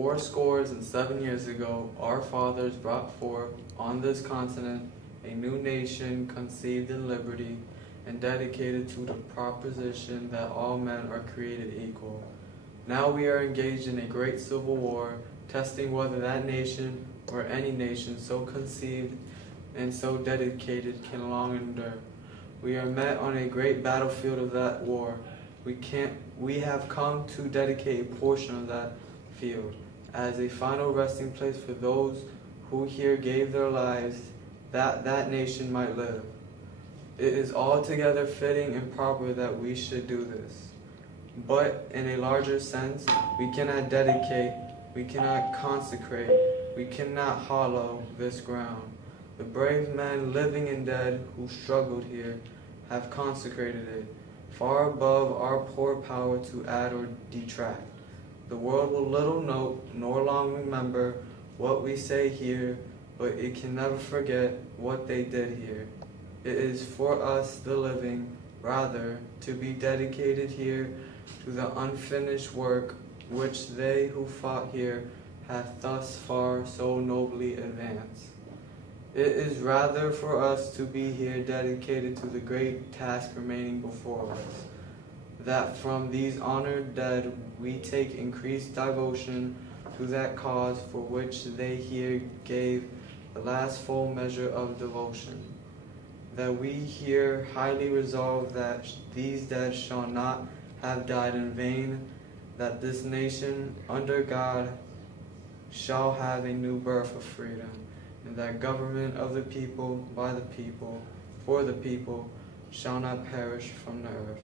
407 years ago, our fathers brought forth on this continent a new nation conceived in liberty and dedicated to the proposition that all men are created equal. Now we are engaged in a great civil war, testing whether that nation or any nation so conceived and so dedicated can long endure. We are met on a great battlefield of that war. We have come to dedicate a portion of that field as a final resting place for those who here gave their lives that that nation might live. It is altogether fitting and proper that we should do this. But in a larger sense, we cannot dedicate, we cannot consecrate, we cannot hallow this ground. The brave men, living and dead, who struggled here, have consecrated it, far above our poor power to add or detract. The world will little note, nor long remember what we say here, but it can never forget what they did here. It is for us, the living, rather, to be dedicated here to the unfinished work which they who fought here have thus far so nobly advanced. It is rather for us to be here dedicated to the great task remaining before us, that from these honored dead we take increased devotion to that cause for which they here gave the last full measure of devotion, that we here highly resolve that these dead shall not have died in vain, that this nation under God shall have a new birth of freedom, and that government of the people, by the people, for the people, shall not perish from the earth.